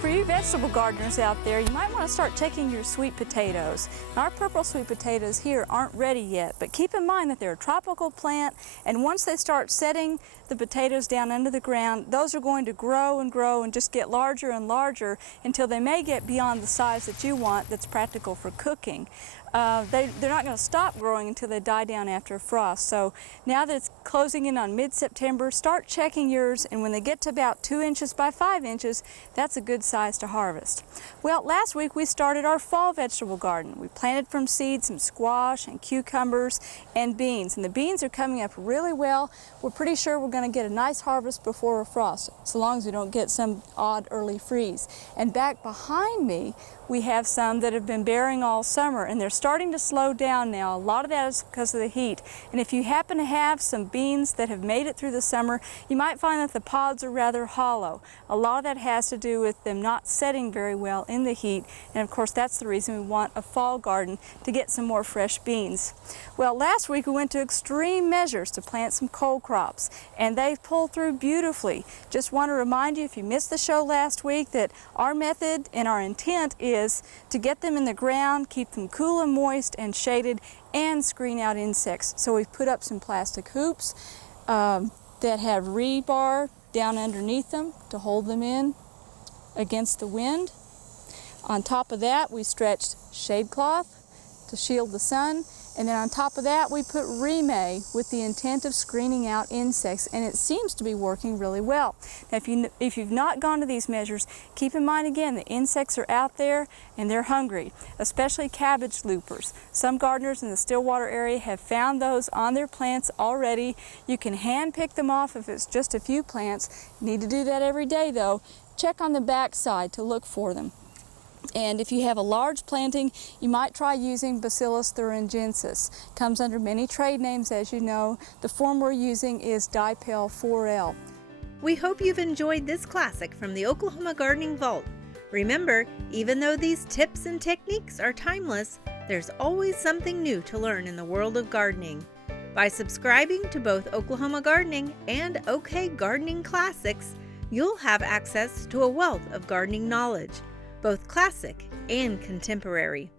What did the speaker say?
For you vegetable gardeners out there, you might want to start checking your sweet potatoes. Now, our purple sweet potatoes here aren't ready yet, but keep in mind that they're a tropical plant, and once they start setting the potatoes down under the ground, those are going to grow and grow and just get larger and larger until they may get beyond the size that you want that's practical for cooking. They're not going to stop growing until they die down after a frost. So now that it's closing in on mid-September, start checking yours, and when they get to about 2 inches by 5 inches, that's a good size to harvest. Well, last week we started our fall vegetable garden. We planted from seed some squash and cucumbers and beans, and the beans are coming up really well. We're pretty sure we're going to get a nice harvest before a frost, so long as we don't get some odd early freeze. And back behind me, we have some that have been bearing all summer, and they're starting to slow down now. A lot of that is because of the heat. And if you happen to have some beans that have made it through the summer, you might find that the pods are rather hollow. A lot of that has to do with them not setting very well in the heat, and of course that's the reason we want a fall garden, to get some more fresh beans. Well, last week we went to extreme measures to plant some cole crops, and they've pulled through beautifully. Just want to remind you, if you missed the show last week, that our method and our intent is to get them in the ground, keep them cool and moist and shaded, and screen out insects. So we've put up some plastic hoops that have rebar down underneath them to hold them in against the wind. On top of that, we stretched shade cloth to shield the sun, and then on top of that we put remay with the intent of screening out insects, and it seems to be working really well. Now if you've not gone to these measures, keep in mind again the insects are out there and they're hungry, especially cabbage loopers. Some gardeners in the Stillwater area have found those on their plants already. You can hand pick them off if it's just a few plants. You need to do that every day though. Check on the back side to look for them. And if you have a large planting, you might try using Bacillus thuringiensis. Comes under many trade names, as you know. The form we're using is Dipel 4L. We hope you've enjoyed this classic from the Oklahoma Gardening Vault. Remember, even though these tips and techniques are timeless, there's always something new to learn in the world of gardening. By subscribing to both Oklahoma Gardening and OK Gardening Classics, you'll have access to a wealth of gardening knowledge, both classic and contemporary.